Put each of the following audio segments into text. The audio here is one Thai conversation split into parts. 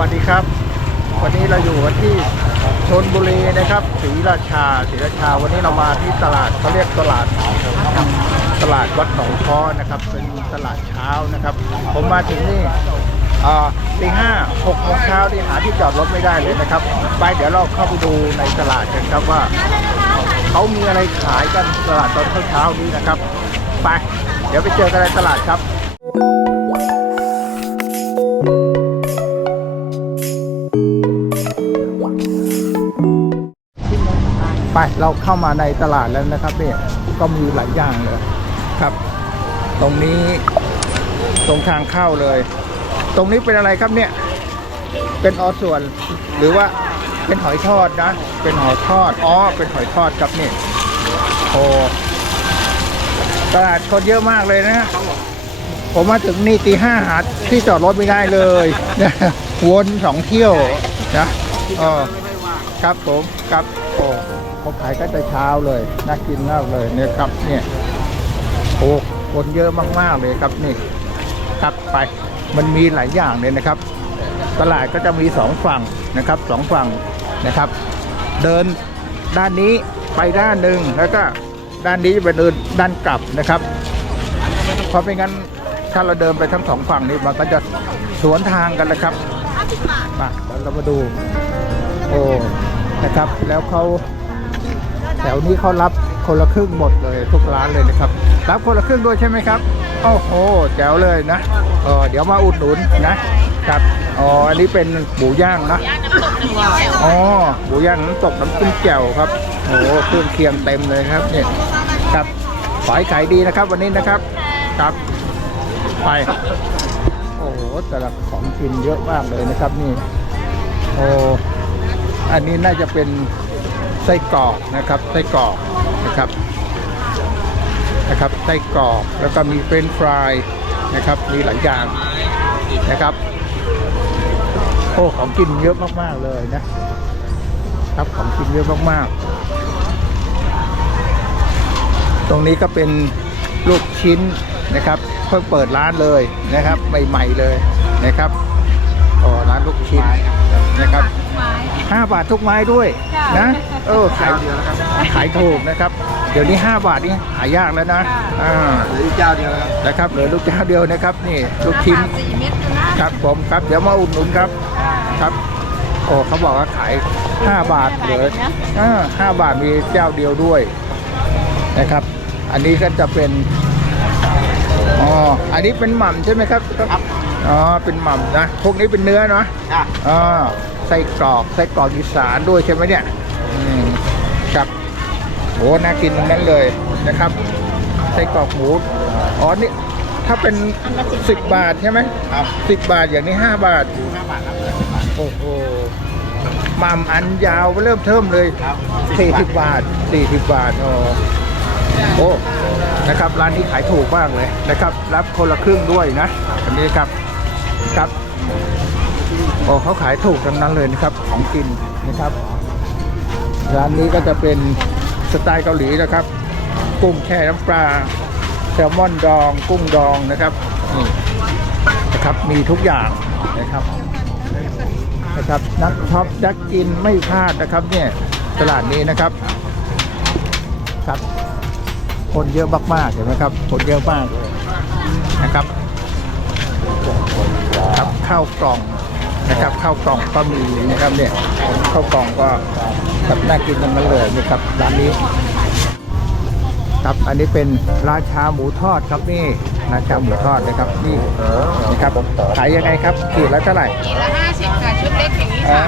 วัสดีครับ วันนี้เราอยู่กันที่ชนบุรีนะครับศรีราชาศรีราชา วันนี้เรามาที่ตลาดเขาเรียกตลาดตลาดวัดหนองค้อนะครับ เป็นตลาดเช้านะครับ ผมมาถึงนี่ตีห้าหกโมงเช้าที่หาที่จอดรถไม่ได้เลยนะครับ ไปเดี๋ยวเราเข้าไปดูในตลาดกันครับว่าเขามีอะไรขายกันตลาดตอนเช้าๆนี้นะครับ ไป เดี๋ยวไปเจอกันในตลาดครับ ไปเราเข้ามาในตลาดแล้วนะครับเนี่ยก็มีหลายอย่างเลยครับ ตรงนี้ตรงทางเข้าเลย ตรงนี้เป็นอะไรครับเนี่ย เป็นออส่วน หรือว่าเป็นหอยทอดนะ เป็นหอยทอดอ๋อเป็นหอยทอดครับนี่โอ้ตลาดคนเยอะมากเลยนะผมมาถึงนี่ตีห้าหาที่จอดรถไม่ได้เลยนะวนสองเที่ยวนะเออครับผมครับโอ้ เขาขายกันแต่เช้าเลยน่ากินมากเลยเนี่ยครับเนี่ยโอ้คนเยอะมากๆเลยครับนี่ครับไปมันมีหลายอย่างเลยนะครับ ตลาดก็จะมีสองฝั่งนะครับสองฝั่งนะครับ เดินด้านนี้ไปด้านหนึ่งแล้วก็ด้านนี้ไปเดินด้านกลับนะครับ เพราะไม่งั้นถ้าเราเดินไปทั้งสองฝั่งนี้มันก็จะสวนทางกันเลยครับมาเรามาดู โอ้นะครับ แล้วเขา แถวนี้เขารับคนละครึ่งหมดเลยทุกร้านเลยนะครับ รับคนละครึ่งด้วยใช่ไหมครับโอ้โหแจ๋วเลยนะเออเดี๋ยวมาอุดหนุนนะครับอ๋ออันนี้เป็นหมูย่างนะอ๋อหมูย่างน้ำตกน้ำจิ้มแจ่วครับโอ้โหเครื่องเคียงเต็มเลยครับเนี่ยครับขอให้ขายดีนะครับวันนี้นะครับครับไปโอ้โหแต่ละของกินเยอะมากเลยนะครับนี่โอ้อันนี้น่าจะเป็นไส้กรอกนะครับไส้กรอกนะครับนะครับไส้กรอกแล้วก็มีเฟรนช์ฟรายนะครับมีหลายอย่างนะครับโอ้ของกินเยอะมากๆเลยนะครับของกินเยอะมากๆ ตรงนี้ก็เป็นลูกชิ้นนะครับเพิ่งเปิดร้านเลยนะครับใหม่ๆเลยนะครับอ๋อร้านลูกชิ้นนะครับ ห้าบาททุกไม้ด้วยนะ เออขายขายถูกนะครับ เดี๋ยวนี้ 5 บาทนี่หายากแล้วนะอ่าเหลืออีกเจ้าเดียวแล้วครับนะครับเหลือลูกเจ้าเดียวนะครับนี่ลูกชิ้นสี่เม็ดนะครับผมครับเดี๋ยวมาอุดหนุนครับครับโอ้เขาบอกว่าขาย 5 บาทเหลืออ่าห้าบาทมีเจ้าเดียวด้วยนะครับ อันนี้ก็จะเป็นอ๋ออันนี้เป็นหม่ำใช่ไหมครับครับอ๋อเป็นหม่ำนะพวกนี้เป็นเนื้อเนาะจ้ะอ่า ไส้กรอกไส้กรอกอีสานด้วยใช่ไหมเนี่ยอืมกับโหน่ากินทั้งนั้นเลยนะครับไส้กรอกหมูอ๋อนี่ถ้าเป็นสิบบาทใช่ไหมครับสิบบาทอย่างนี้ห้าบาทห้าบาทครับโอ้โหหมัมอันยาวเริ่มเทิมเลยครับสี่สิบบาทสี่สิบบาทอ๋อโอ้นะครับร้านนี้ขายถูกมากเลยนะครับ รับคนละครึ่งด้วยนะอันนี้ครับครับโอ้เขาขายถูกทั้งนั้นเลยนะครับของกินนะครับร้านนี้ก็จะเป็นสไตล์เกาหลีนะครับ กุ้งแช่น้ำปลาแซลมอนดอง กุ้งดองนะครับนี่นะครับมีทุกอย่างนะครับนะครับนักช็อปนักกินไม่พลาดนะครับเนี่ยตลาดนี้นะครับครับ คนเยอะมากๆเห็นไหมครับ คนเยอะมากเลยนะครับครับข้าวกล่อง นะครับข้าวกล่องก็มีนะครับเนี่ยข้าวกล่องก็แบบน่ากินทั้งนั้นเลยนี่ครับร้านนี้ครับอันนี้เป็นราชาหมูทอดครับนี่ราชาหมูทอดนะครับนี่นะครับขายยังไงครับขีดละเท่าไหร่ขีดละห้าสิบค่ะชุดเล็กอย่างนี้อ่า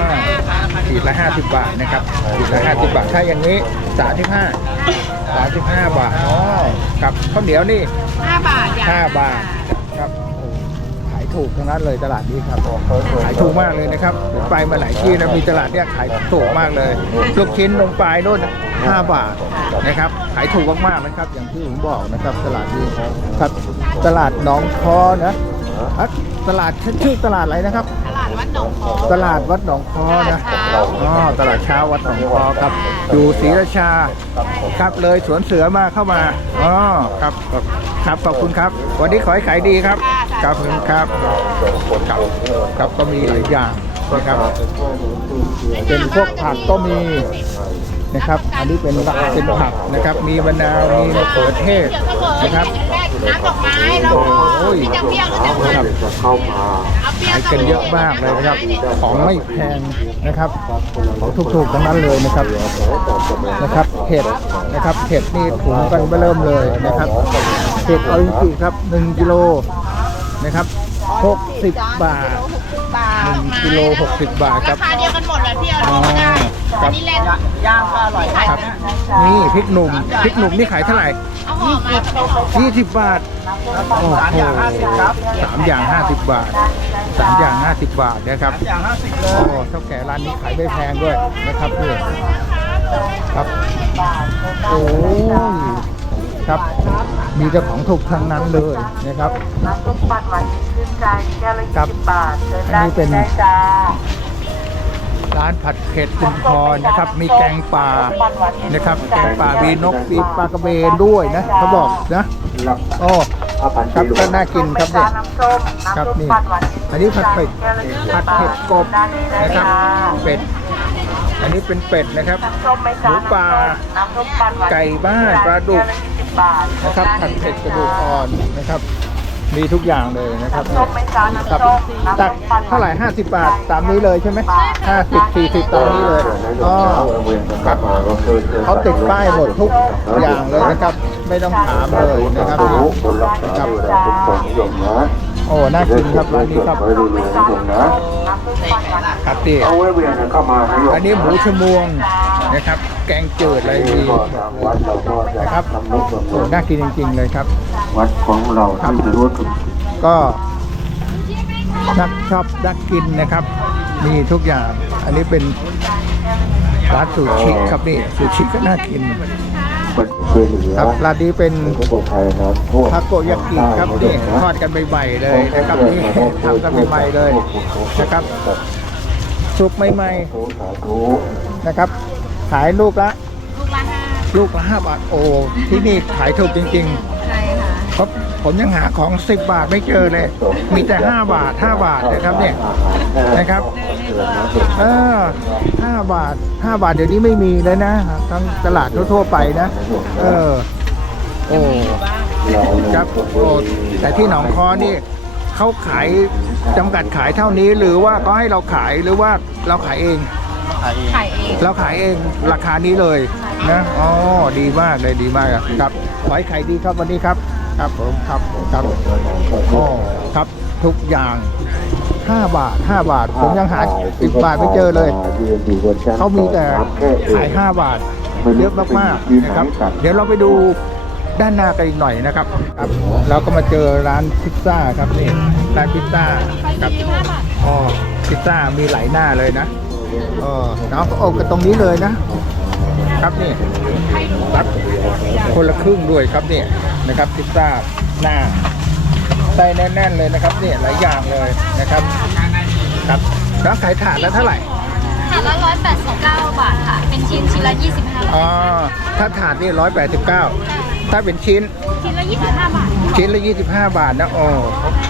สามห้าค่ะขีดละห้าสิบบาทนะครับขีดละห้าสิบบาทถ้าอย่างนี้สามสิบห้าสามสิบห้าบาทอ๋อกับข้าวเหนียวนี่ห้าบาทอย่างห้าบาทครับโอ้ขาย ถูกทั้งนั้นเลยตลาดนี้ครับขายถูกมากเลยนะครับผมไปมาหลายที่นะมีตลาดเนี่ยขายถูกมากเลยลูกชิ้นลงปลายโน่นห้าบาทนะครับขายถูกมากๆนะครับ อย่างที่ผมบอกนะครับตลาดนี้ครับตลาดหนองคอนะอะตลาดชื่อตลาดอะไรนะครับ ตลาดวัดหนองคอตลาดวัดหนองคอนะตลาดเช้าอ๋อตลาดเช้าวัดหนองคอครับอยู่ศรีราชาครับเลยสวนเสือมาเข้ามาอ๋อครับครับครับขอบคุณครับ วันนี้ขอให้ขายดีครับ ครับผมครับครับครับก็มีหลายอย่างนะครับ เป็นพวกผักก็มีนะครับ อันนี้เป็นเป็นผักนะครับ มีมะนาวมีมะเขือเทศนะครับน้ำดอกไม้แล้วก็โอ้ยจะเปรี้ยวหรือจะเผ็ดครับเอาขายกันเยอะมากเลยนะครับ ของไม่แพงนะครับของถูกๆทั้งนั้นเลยนะครับนะครับเห็ดนะครับเห็ดนี่ถุงกันเริ่มเลยนะครับเห็ดออรินจิครับ1กิโล นะครับ 60 บาทบาท1กิโล 60 บาทครารับคาเดียวกันหมดเลยพี่เอาอ๋อก็ได้ครัอับ นนี้เล่นย่างก็อร่อยครับ นี่พริกหนุ่มพริกหนุ่มนี่ขายเท่าไหร่ เอาห่อมาก็ไม่ห่อ20 บาท โอ้โหสามอย่าง50ครับสามอย่าง 50 บาทสามอย่าง 50 บาทนะครับอย่าง50เลยโอ้เท่าแก่ร้านนี้ขายไม่แพงด้วยนะครับพี่ครับโอ้ยครับ มีเจ้าของถูกทั้งนั้นเลยนะครับน้ำซุปปันหวานชื่นใจแก้วละครัยี่บสิบบาทเชิญอันได้นี้เป็นได้จ้าร้านผัดเผ็ดชุมพรนะครับ มีแกงป่านะครับ แกงป่ามีนกมีปลากระเบนด้วยนะเขาบอกนะโอ้ครับก็น่ากินครับเนี่ยน้ำส้มครับน้ำซุปนี่ปันหวานอันนี้ผัดเผ็ดแก้วละยี่สิบผัดบาทเผ็ดกบด้านนี้ได้นะครับจ้าเป็ด อันนี้เป็นเป็ดนะครับ น้ำส้มไหมจ้าหมูป่าน้ำส้มปันหวานไก่บ้านปลาดุกแก้วละยี่สิบบาทนะครับผัดเผ็ดกระดูกอ่อนนะครับ มีทุกอย่างเลยนะครับน้ำส้มไหมจ้าครับน้ำส้มน้ำตัส้กมปันหวานเท่าไหร่50 บาทตามนี้เลยใช่ไหม50 40ตามนี้เลยอ๋อครับเขาติดป้ายหมดทุกอย่างเลยนะครับ ไม่ต้องถามเลยนะครับครับโอ้น่ากินครับร้านนี้ครับครับพี่เอาไว้เวียนกันเข้ามานะโยมอันนี้หมูชมวงนะครับ แกงจืดอะไรดีก็ทางวัดเราก็จะนะครับทำนุบำโอ้รุงน่ากินจริง ๆ เลยครับ วัดของเราที่จะรู้ถึงก็นักชอบนักกินนะครับ มีทุกอย่าง อันนี้เป็นร้านซูชิครับนี่ซูชิก็น่ากินมัน ช่วยเหลือครับร้านนี้เป็นผู้ปกครองนะโทษทาโกยากิครับนี่ทอดกันใหม่ๆเลยนะครับนี่ทำกันใหม่ๆเลยนะครับสุกใหม่โอ้สาธุๆนะครับ ขายลูกละ ลูกละห้าลูกละห้าบาทโอ้ที่นี่ขายถูกจริงใช่ค่ะๆ เพราะผมยังหาของ 10 บาทไม่เจอเลย มีแต่ 5 บาท 5 บาทนะครับเนี่ยนะครับเออห้าบาทห้าบาทเดี๋ยวนี้ไม่มีเลยนะทั้งตลาดทั่วๆไปนะ เออโอ้ครับโอ้แต่ที่หนองคอนี่เขาขายจำกัดขายเท่านี้หรือว่าก็ให้เราขายหรือว่าเราขายเอง ขายเองเราขายเองราคานี้เลยนะอ๋อดีมากเลยดีมากอะครับขอให้ขายดีครับวันนี้ครับ ครับผมครับครับโอ้ครับทุกอย่าง5บาท5บาท ผมยังหา10บาทไม่เจอเลย เขามีแต่ขาย5บาทเยอะมากๆนะครับ เดี๋ยวเราไปดูด้านหน้ากันอีกหน่อยนะครับครับเราก็มาเจอร้านพิซซ่าครับนี่ร้านพิซซ่าครับอ๋อพิซซ่ามีหลายหน้าเลยนะเออน้องก็โอ้กันตรงนี้เลยนะ ครับนี่ครับคนละครึ่งด้วยครับเนี่ย นะครับพิซซ่าหน้าไส้แน่นๆเลยนะครับเนี่ยหลายอย่างเลยนะครับครับแล้วขายถาดแล้วเท่าไหร่ถาดละ189บาทค่ะ เป็นชิ้นชิ้นละ25บาทอ๋อถ้าถาดนี่ร้อยแปดสิบเก้าถ้าเป็นชิ้น ชิ้นละ25บาท ชิ้นละยี่สิบห้าบาทนะโอ้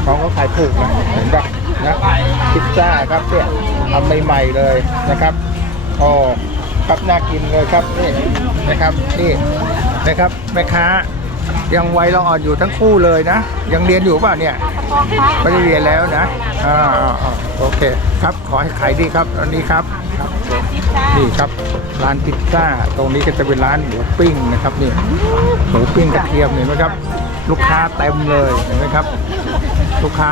ของเขาขายถูกนะเห็นปะนะพิซซ่าครับเนี่ยทำใหม่ๆเลยนะครับโอ้ครับน่ากินเลยครับนี่นะครับนี่นะครับแม่ค้า ยังวัยเราอ่อนอยู่ทั้งคู่เลยนะ ยังเรียนอยู่เปล่าเนี่ยไม่ได้เรียนแล้วนะอ่าอ่าอ่าโอเคครับขอให้ขายดีครับอันนี้ครับครับนี่ครับร้านพิซซ่าตรงนี้ก็จะเป็นร้านหมูปิ้งนะครับนี่หมูปิ้งกระเทียมเห็นไหมครับ ลูกค้าเต็มเลยเห็นไหมครับ ลูกค้า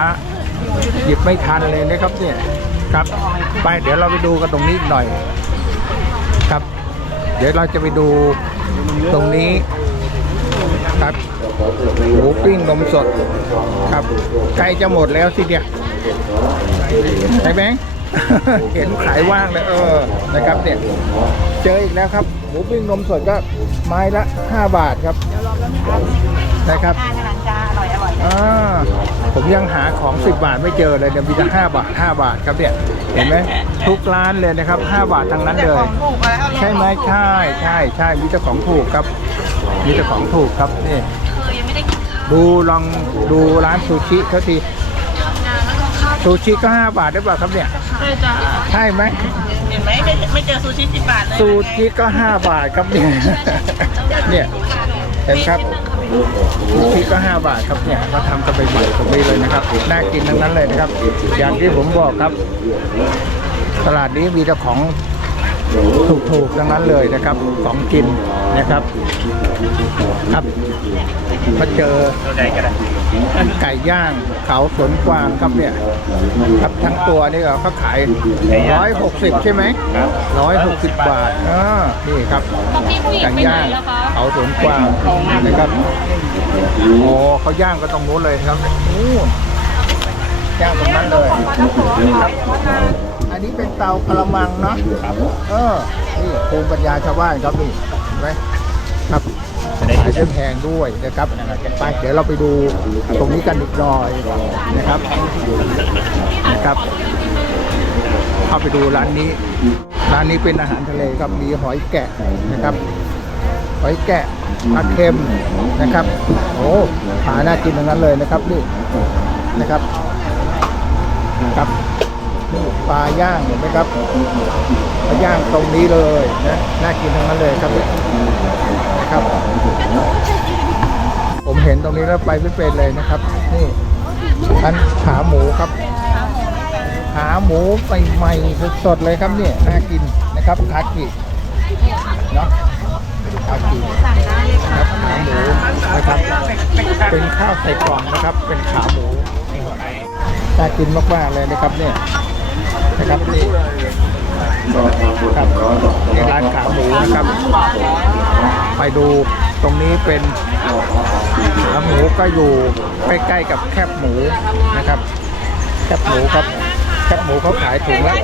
หยิบไม่ทันเลยนะครับเนี่ยครับ ไปเดี๋ยวเราไปดูกันตรงนี้หน่อยครับ เดี๋ยวเราจะไปดูตรงนี้ ครับหมูปิ้งนมสดครับใกล้จะหมดแล้วสิเนี่ยไอ้แบงค์เห็นขายว่างเลยเออนะครับเนี่ยเจออีกแล้วครับ หมูปิ้งนมสดก็ไม้ละ5บาทครับนะครับทานกันจ้าอร่อยอร่อยอ่าผมยังหาของ 10 บาทไม่เจอเลยเนี่ยมีแต่5บาท 5 บาทครับเนี่ยเห็นไหมทุกร้านเลยนะครับ 5 บาททั้งนั้นเลยถูกอะไรอร่อยใช่ไหมใช่ใช่ใช่มีแต่ของถูกครับ มีแต่ของถูกครับนี่เออยังไม่ได้กินข้าวดูลองดูร้านซูชิเขาทีงานแล้วก็ข้าวซูชิก็5บาทได้เปล่าครับเนี่ยจะขายใช่จ้าใช่ไหมเห็นไหมไม่ไม่เจอซูชิสิบบาทเลยซูชิก็5บาทครับเนี่ยเนี่ยเห็นครับซูชิก็5บาทครับเนี่ยเขาทำกันไปใหม่ตรงนี้เลยนะครับน่ากินทั้งนั้นเลยนะครับ อย่างที่ผมบอกครับ ตลาดนี้มีแต่ของ ถูกๆทั้งนั้นเลยนะครับของกินนะครับครับมาเจอไก่ย่างเขาสวนกวางครับเนี่ยครับทั้งตัวนี่เขาขายร้อยหกสิบใช่ไหมร้อยหกสิบบาทอ่านี่ครับไก่ย่างเขาสวนกวางนะครับโอ้เขาย่างก็ตรงนู้นเลยครับย่างตรงนั้นเลยครับ นนี้เป็นเตากระมังเนาะเออนี่ภูมิปัญญาชาวบ้านครับนี่เห็นไหมครับขายได้แพงด้วยนะครับไปเดี๋ยวเราไปดูตรงนี้กันอีกหน่อยนะครับนะครับเข้าไปดูร้านนี้ ร้านนี้เป็นอาหารทะเลครับมีหอยแกะนะครับ หอยแกะปลาเค็มนะครับโอ้หาน่ากินทั้งนั้นเลยนะครับนี่นะครับครับ ปลาย่างเห็นไหมครับปลาย่างตรงนี้เลยนะน่ากินทั้งนั้นเลยครับนี่นะครับ ผมเห็นตรงนี้แล้วไปไม่เป็นเลยนะครับ นี่อันขาหมูครับ ขาหมูใหม่ๆสดๆเลยครับเนี่ยน่ากินนะครับคากิเนาะคากินะครับขาหมูนะครับ เป็นข้าวใส่กล่องนะครับ เป็นขาหมูน่ากินมากๆเลยนะครับเนี่ย นะครับนี่ครับนี่ร้านขาหมูนะครับ ไปดูตรงนี้เป็นขาหมูก็อยู่ใกล้ๆกับแคบหมูนะครับ แคบหมูครับแคบหมูเขาขายถุงละ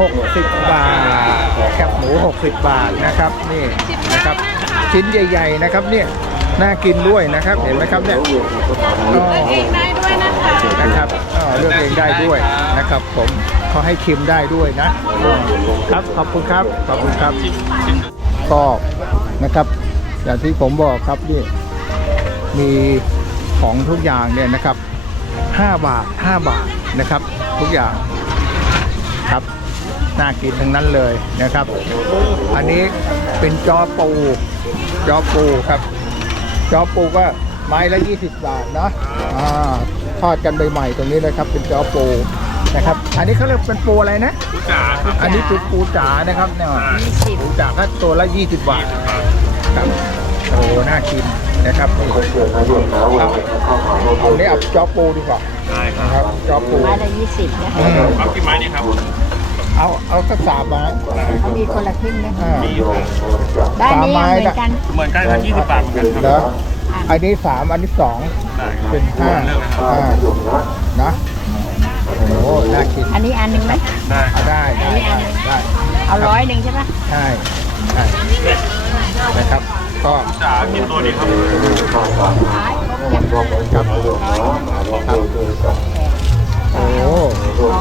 60 บาทแคบหมู 60 บาทนะครับนี่นะครับ ชิ้นใหญ่ ๆนะครับเนี่ยน่ากินด้วยนะครับเห็นไหมครับเนี่ยอ๋อได้ด้วยนะคะนะครับอ๋อเลือกเองได้ด้วยนะครับผม เขาให้ชิมได้ด้วยนะอ๋อครับขอบคุณครับขอบคุณครับก็นะครับอย่างที่ผมบอกครับนี่มีของทุกอย่างเนี่ยนะครับ 5 บาท 5 บาทนะครับ ทุกอย่างครับน่ากินทั้งนั้นเลยนะครับ อันนี้เป็นจอปูจอปูครับ จอปูก็ไม้ละ 20 บาทเนาะอ่าทอดกันใหม่ๆตรงนี้นะครับ เป็นจอปู นะครับ อันนี้เขาเรียกเป็นปูอะไรนะอันนี้เป็นปูจ๋านะครับเนี่ยปูจ๋าก็ตัวละ 20 บาทครับโอ้น่ากินนะครับนี่เกิดมาเรื่องแล้วว่าเข้ามาร่วมเอาเนี้ยเอาจอปูดีกว่านะครับจอปูไม้ละยี่สิบนะคะอืมเอากี่ไม้ดีครับเอาเอาสักสามไม้เขามีคนละครึ่งนะคะอ่าโยมจากได้สามนี่ไม้เหมือน่ะนกันเหมือนกันครับยี่สิบบาทเหมือนกันครับเหรออันนี้สามอันนี้สองได้ครับเป็นห้าเลือกเลยครับอ่าโยมนะ นะโอ้น่ากินอันนี้อันหนึ่งไหม ได้เอาได้ได้ได้เอาร้อยหนึ่งใช่ปะใช่ใช่นะครับก็จ๋ากินตัวนี้ครับข้าวสารร่วมกันกับโยมนะมาร่วมด้วยกันโอ้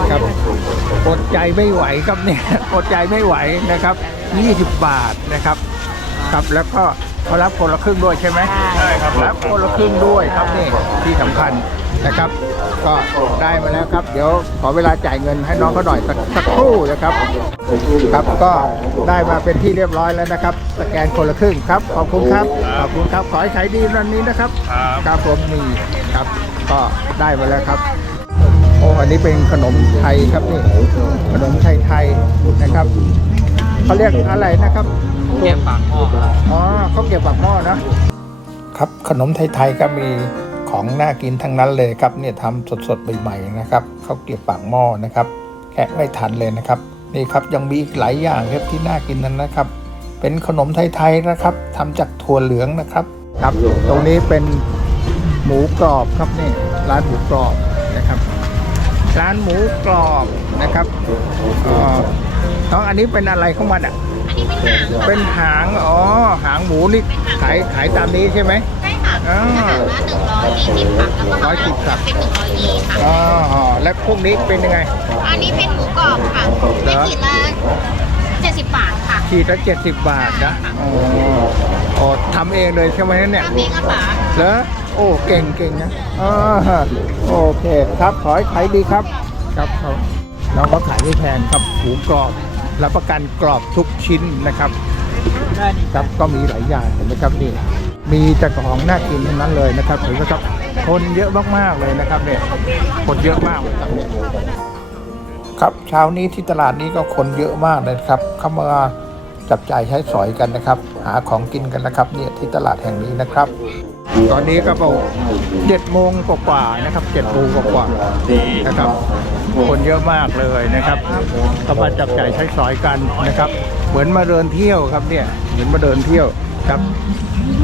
ครับอดใจไม่ไหวครับเนี่ยอดใจไม่ไหวนะครับ 20 บาทนะครับ ครับแล้วก็เขารับคนละครึ่งด้วยใช่ไหมใช่ครับรับคนละครึ่งด้วยครับนี่ที่สำคัญนะครับ ก็ได้มาแล้วครับ เดี๋ยวขอเวลาจ่ายเงินให้น้องเขาหน่อยสักสักครู่นะครับ ครับก็ได้มาเป็นที่เรียบร้อยแล้วนะครับ สแกนคนละครึ่งครับขอบคุณครับขอบคุณครับขอให้ขายดีวันนี้นะครับครับครับผมนี่ครับก็ได้มาแล้วครับโอ้อันนี้เป็นขนมไทยครับนี่ขนมไทยไทยๆนะครับ เขาเรียกอะไรนะครับเก็บปากหม้ออ๋อเขาเก็บปากหม้อนะครับขนมไทยๆก็มีของน่ากินทั้งนั้นเลยครับเนี่ยทำสดๆใหม่ๆนะครับเขาวเกรียบปากหม้อนะครับแค่ไม่ทันเลยนะครับนี่ครับยังมีอีกหลายอย่างครับที่น่ากินนั้นนะครับ เป็นขนมไทยๆนะครับทำจากถั่วเหลืองนะครับครับ ตรงนี้เป็นหมูกรอบครับนี่ร้านหมูกรอบนะครับ ร้านหมูกรอบนะครับอ๋อ น้องอันนี้เป็นอะไรของมันอะเป็นหาง อ๋อ หางหมูนี่ขายขายตามนี้ใช่ไหม ใช่ค่ะอ่าร้อยสิบค่ะแล้วก็ร้อยสิบครับเป็นหนึ่งร้อยยี่ค่ะ อ๋อ แล้วพวกนี้เป็นยังไง อันนี้เป็นหมูกรอบค่ะเหรเป็นอขีดละเจ็ดสิบบาทค่ะขีดละเจ็ดสิบบาทนะ อ๋ออ๋อทำเองเลยใช่ไหมเนี่ยทำเองอะค่ะเหรอโอ้ เก่งเก่งนะอ่าโอเค ครับ ขอให้ขายดีครับ ครับครับ น้องเขาขายไม่แพงครับหมูกรอบรับประกันกรอบทุกชิ้นนะครับครับก็มีหลายอย่างเห็นไหมครับนี่มีแต่ของน่ากินทั้งนั้นเลยนะครับเห็นไหมครับคนเยอะมากๆเลยนะครับเนี่ยคนเยอะมากเลยครับครับเช้านี้ที่ตลาดนี้ก็คนเยอะมากเลยครับเข้ามา จับจ่ายใช้สอยกันนะครับ หาของกินกันนะครับเนี่ยที่ตลาดแห่งนี้นะครับ ตอนนี้ก็ประมาณเจ็ดโมงกว่าๆนะครับเจ็ดโมงกว่าๆนะครับ คนเยอะมากเลยนะครับก็มาจับจ่ายใช้สอยกันนะครับ เหมือนมาเดินเที่ยวครับเนี่ยเหมือนมาเดินเที่ยวครับ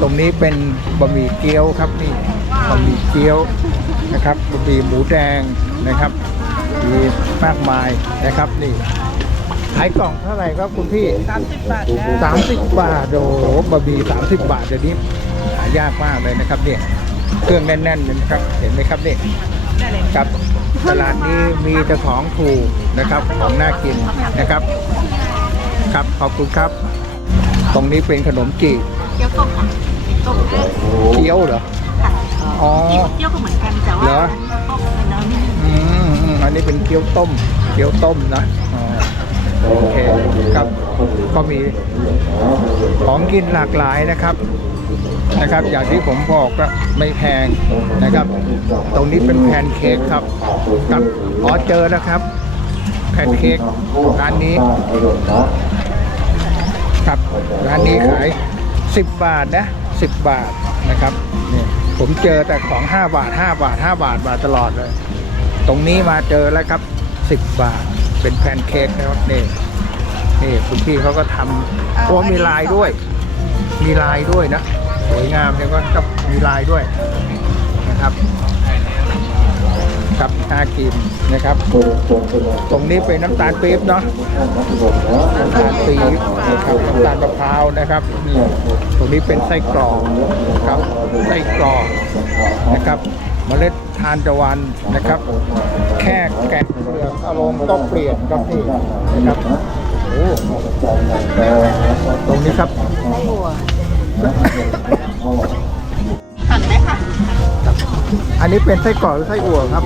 ตรงนี้เป็นบะหมี่เกี๊ยวครับนี่บะหมี่เกี๊ยวนะครับบะหมี่หมูแดงนะครับมีมากมายนะครับนี่ ขายกล่องเท่าไหร่ครับคุณพี่30บาทสามสิบบาทโอ้โหบะหมี่สามสิบบาทเดี๋ยวนี้หายากมากเลยนะครับเนี่ยเครื่องแน่นๆเลยนะครับ เห็นไหมครับนี่ครับตลาดนี้มีแต่ของถูกนะครับของน่ากินนะครับ ครับขอบคุณครับ ตรงนี้เป็นขนมจีบเกี๊ยวต้มค่ะต้มเกี๊ยวเหรออ๋อเกี๊ยวก็เหมือนกันแต่ว่าเหรอต้มเป็นน้ำนิ่มอืมอืมอันนี้เป็นเกี๊ยวต้ม เกี๊ยวต้มนะอ๋อ โอเคครับก็มีของกินหลากหลายนะครับนะครับ อย่างที่ผมบอกก็ไม่แพงนะครับ ตรงนี้เป็นแพนเค้กครับครับอ๋อเจอแล้วครับ แพนเค้กร้านนี้ครับร้านนี้ขาย10 บาทนะ10 บาทนะครับเนี่ยผมเจอแต่ของ 5 บาท 5 บาท 5 บาทมาตลอดเลย ตรงนี้มาเจอแล้วครับ 10 บาท เป็นแพนเค้กนะครับนี่นี่คุณพี่เขาก็ทำตัวมีลายด้วย มีลายด้วยนะสวยงามแล้วก็ก็มีลายด้วยนะครับกับน่ากินนะครับ ตรงนี้เป็นน้ำตาลปี๊บเนาะน้ำตาลปี๊บนะครับน้ำตาลมะพร้าวนะครับนี่ตรงนี้เป็นไส้กรอกนะครับไส้กรอกนะครับ เมล็ดทานตะวันนะครับ แค่แกะเปลือกอารมณ์ก็เปลี่ยนครับนี่นะครับโอ้ตรงนี้ครับไส้หัวหั่นไหมคะอันนี้เป็นไส้กรอกหรือไส้อั่วครับ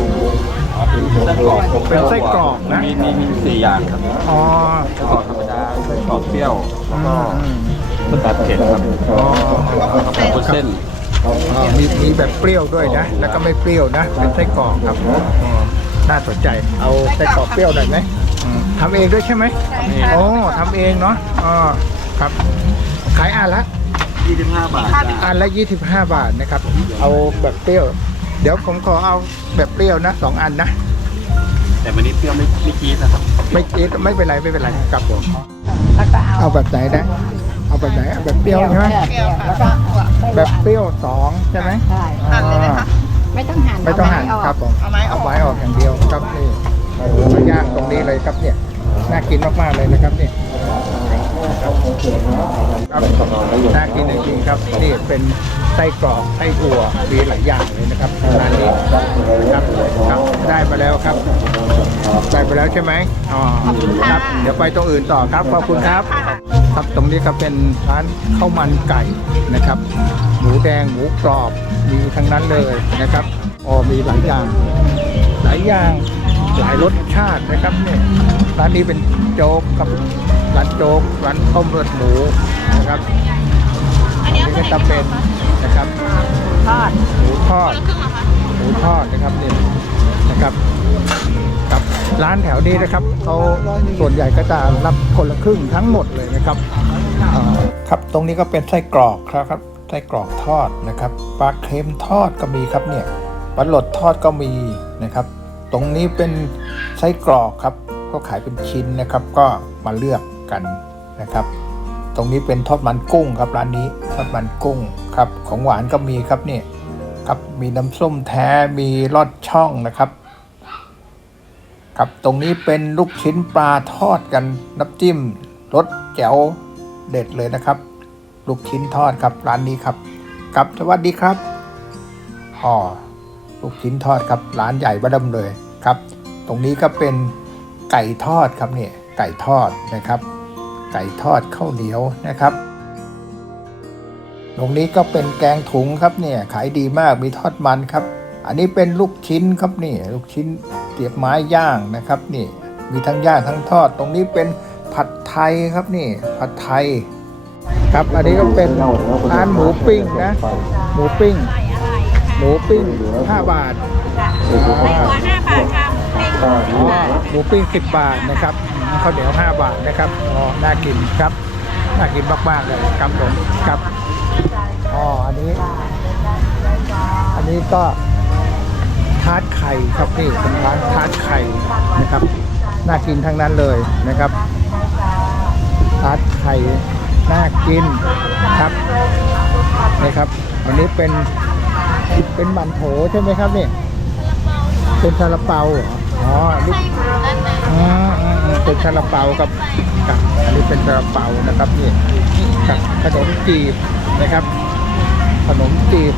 เป็นไส้กรอกนะมีมีมีสี่อย่างครับอ๋อไส้กรอกธรรมดาไส้กรอกเปรี้ยวแล้วก็อืมสตาร์เผ็ดครับอ๋อแล้วก็เส้น อ๋อมีมีแบบเปรี้ยวด้วยนะ แล้วก็ไม่เปรี้ยวนะ เป็นไส้กรอกครับอ๋อน่าสนใจ เอาไส้กรอกเปรี้ยวหน่อยไหมอืมทำเองด้วยใช่ไหมโอ้ทำเองเนาะอ๋อครับ ขายอันละ 25 บาทอันละ 25 บาทนะครับ เอาแบบเปรี้ยว เดี๋ยวผมขอเอาแบบเปรี้ยวนะสองอันนะ แต่วันนี้เปรี้ยวไม่ไม่จี๊ดนะครับ ไม่ไม่ไม่เป็นไรไม่เป็นไรครับผม แล้วก็เอาเอาแบบไหนนะ เอาแบบไหนเอาแบบเปรี้ยวใช่ไหมเปรี้ยวแล้วก็ไส้แบบเปรี้ยวสองใช่ไหมใช่หั่นเลยไหมคะไม่ต้องหั่นไม่ต้องหั่นเาครับไม้ออกผมเอาไม้เอาไม้ออกอย่างเดียวครับนี่โอ้โหมาย่างตรงนี้เลยครับเนี่ยน่ากินมากๆเลยนะครับนี่ครับน่ากินจริงๆครับนี่เป็นไส้กรอกไส้อั่วมีหลายอย่างเลยนะครับร้านนี้ครับครับได้มาแล้วครับได้ไปแล้วใช่ไหมอ๋อครับ เดี๋ยวไปตรงอื่นต่อครับขอบคุณครับ ครับ ตรงนี้ก็เป็นร้านข้าวมันไก่นะครับ หมูแดงหมูกรอบมีทั้งนั้นเลยนะครับอ๋อมีหลายอย่าง หลายอย่างหลายรสชาตินะครับเนี่ยร้านนี้เป็นโจ๊กครับร้านโจ๊กร้านต้มเลือดหมูนะครับอันนี้ก็จะเป็นนะครับทอดหมูทอดหมูทอดนะครับนี่นะครับกับ ร้านแถวนี้นะครับเขาส่วนใหญ่ก็จะรับคนละครึ่งทั้งหมดเลยนะครับครับตรงนี้ก็เป็นไส้กรอกครับไส้กรอกทอดนะครับปลาเค็มทอดก็มีครับเนี่ยปลาหลดทอดก็มีนะครับ ตรงนี้เป็นไส้กรอกครับก็ขายเป็นชิ้นนะครับก็มาเลือกกันนะครับ ตรงนี้เป็นทอดมันกุ้งครับร้านนี้ทอดมันกุ้งครับของหวานก็มีครับเนี่ยครับมีน้ำส้มแท้มีลอดช่องนะครับ ครับตรงนี้เป็นลูกชิ้นปลาทอดกันน้ำจิ้มรสแจ๋วเด็ดเลยนะครับ ลูกชิ้นทอดครับร้านนี้ครับครับสวัสดีครับอ๋อลูกชิ้นทอดครับร้านใหญ่บัดมเลยครับ ตรงนี้ก็เป็นไก่ทอดครับเนี่ยไก่ทอดนะครับ ไก่ทอดข้าวเหนียวนะครับ ตรงนี้ก็เป็นแกงถุงครับเนี่ยขายดีมากมีทอดมันครับ อันนี้เป็นลูกชิ้นครับนี่ ลูกชิ้นเสียบไม้ย่างนะครับ นี่มีทั้งย่างทั้งทอด ตรงนี้เป็นผัดไทยครับนี่ ผัดไทย ครับอันนี้ก็เป็นร้านหมูปิ้งนะหมูปิ้งหมูปิ้ง5บาทอ๋ออ๋อหมูปิ้ง10 บาทนะครับอืมข้าวเหนียว5บาทนะครับอ๋อน่ากินครับน่ากินมากๆเลยครับผมครับอ๋ออันนี้ อันนี้ก็ทาร์ตไข่ครับนี่เป็นร้านทาร์ตไข่นะครับ น่ากินทั้งนั้นเลยนะครับทาร์ตไข่น่ากินครับนี่ครับอันนี้เป็นเป็นมันโถใช่ไหมครับเนี่ยเป็นซาลาเปาเหรออ๋ออันนี้อืมอืมอืมเป็นซาลาเปาครับครับอันนี้เป็นซาลาเปานะครับนี่ครับขนมจีบนะครับ ขนมจีบ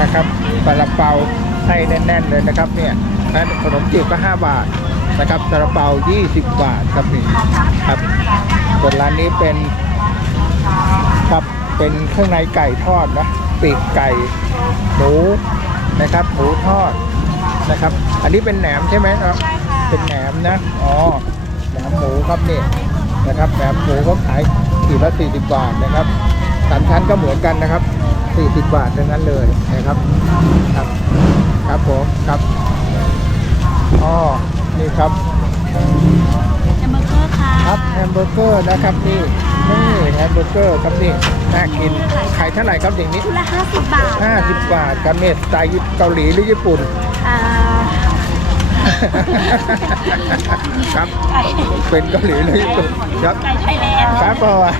นะครับซาลาเปา ให้แน่นๆเลยนะครับเนี่ยและขนมจีบก็ 5 บาทนะครับซาลาเปา20 บาทครับนี่ครับส่วนร้านนี้เป็นครับเป็นเครื่องในไก่ทอดนะปีกไก่หมูนะครับหมูทอดนะครับ อันนี้เป็นแหนมใช่ไหมครับเป็นแหนมนะอ๋อแหนมหมูครับนี่นะครับแหนมหมูเขาขายขีดละ40 บาทนะครับสามชั้นก็เหมือนกันนะครับ 40 บาททั้งนั้นเลยนะครับครับ ครับผมครับอ๋อนี่ครับแฮมเบอร์เกอร์ค่ะครับแฮมเบอร์เกอร์นะครับนี่นี่แฮมเบอร์เกอร์ครับนี่น่ากินขายเท่าไหร่ครับอย่างนี้ชุดละ50 บาท50 บาทครับเนี่ยสไตล์เกาหลีหรือญี่ปุ่นอ่า ครับ เป็นเกาหลีหรือญี่ปุ่นครับไก่ไทยแลนด์ครับเพราะว่า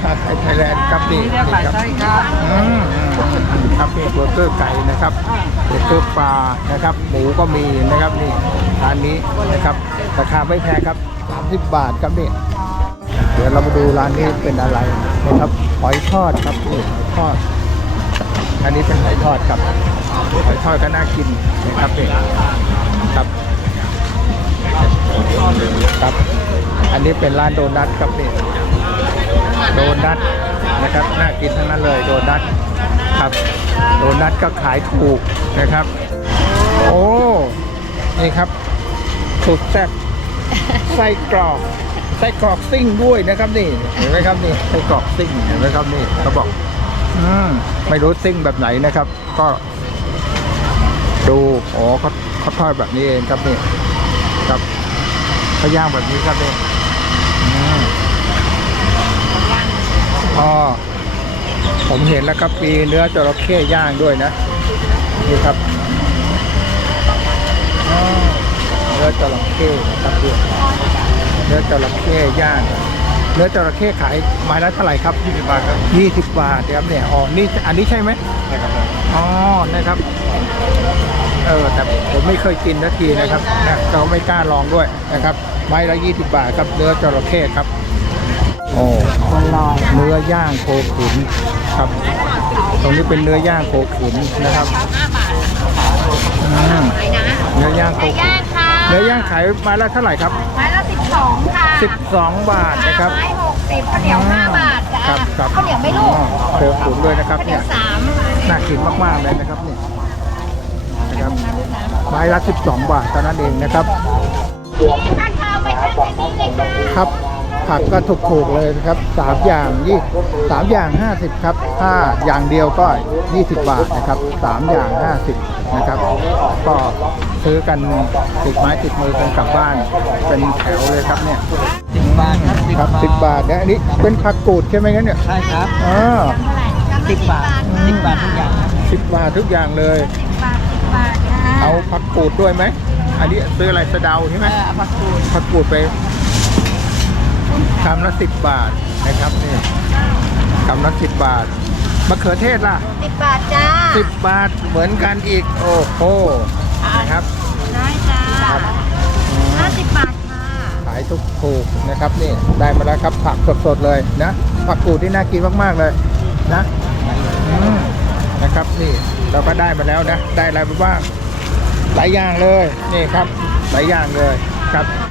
ไทยแลนด์ครับนี่นี่ครับอืมครับนี่เบอร์เกอร์ไก่นะครับเบอร์เกอร์ปลานะครับ หมูก็มีนะครับนี่ร้านนี้นะครับราคาไม่แพงครับ30บาทครับนี่เดี๋ยวเรามาดูร้านนี้เป็นอะไรนะครับหอยทอดครับนี่หอยทอด อันนี้เป็นหอยทอดครับหอยทอดก็น่ากินนะครับนี่ครับ ครับ อันนี้เป็นร้านโดนัทครับนี่โดนัทนะครับน่ากินทั้งนั้นเลยโดนัทครับโดนัทก็ขายถูกนะครับ โอ้นี่ครับสุดแซ่บไส้กรอกไส้กรอกซิ่งด้วยนะครับนี่เห็นไหมครับนี่ไส้กรอกซิ่งเห็นไหมครับนี่เขาบอกอืมไม่รู้ซิ่งแบบไหนนะครับ ก็ ดูอ๋อเขาเขาทอดแบบนี้เองครับนี่ ครับเขาย่างแบบนี้ครับนี่อืมอ๋อผมเห็นแล้วครับมีเนื้อจระเข้ย่างด้วยนะนี่ครับอ๋อเนื้อจระเข้ครับด้วยเนื้อจระเข้ย่างเนื้อจระเข้ขายไม้ละเท่าไหร่ครับ20บาทครับ20บาทครับเนี่ยอ๋อนี่อันนี้ใช่ไหมใช่ครับอ๋อนะครับ เออแต่ผมไม่เคยกินนาทีนะครับนะเราไม่กล้าลองด้วยนะครับ ไม้ละ20บาทครับเนื้อจระเข้ครับ โอ้เนื้อย่างโคขุนครับ ตรงนี้เป็นเนื้อย่างโคขุนนะครับอืมเนื้อย่างโคขุนย่างค่ะเนื้อย่างขายไมาละเท่าไหร่ครับไม้ละ12ค่ะ12บาทนะครับไม้60ข้าวเหนียว5บาทจ้ะครับครับข้าวเหนียวไม่ลูกอ๋อโคขุนด้วยนะครับข้าวเหนีเนี่ยยวสามน่ากินมากๆเลยนะครับเนี่ยนะ ครับ ไม้ละ 12 บาทเท่านั้นเองนะครับทานข้าวไปทานไปนี่เลยค่ะครับผักก็ถูกๆเลยนะครับสามอย่างยี่สามอย่างห้าสิบครับ ถ้าอย่างเดียวก็ยี่สิบบาทนะครับสามอย่างห้าสิบนะครับ ก็ซื้อกันติดไม้ติดมือกันกลับบ้าน เป็นแถวเลยครับเนี่ยสิบบาทครับครับสิบบาทนะอันนี้เป็นผักกูดใช่ไหมงั้นเนี่ยใช่ครับอ๋อสิบบาทสิบบาททุกอย่างครับสิบบาททุกอย่างเลย บาท10บาทค่ะเอาผักกูดด้วยไหม อันนี้ซื้ออะไรสะเดาใช่ไหมเออเอาผักกูดผักกูดไปคำละสิบบาทนะครับนี่คำละสิบบาทมะเขือเทศล่ะ10บาทจ้าสิบบาทเหมือนกันอีก โอ้โหนะครับได้จ้าครับอืม50บาทค่ะขายทุกถูกนะครับนี่ได้มาแล้วครับผักสดๆเลยนะผักกูดที่น่ากินมากๆเลยนะอืมนะครับนี่ เราก็ได้มาแล้วนะ ได้อะไรบ้างหลายอย่างเลย นี่ครับ หลายอย่างเลยครับ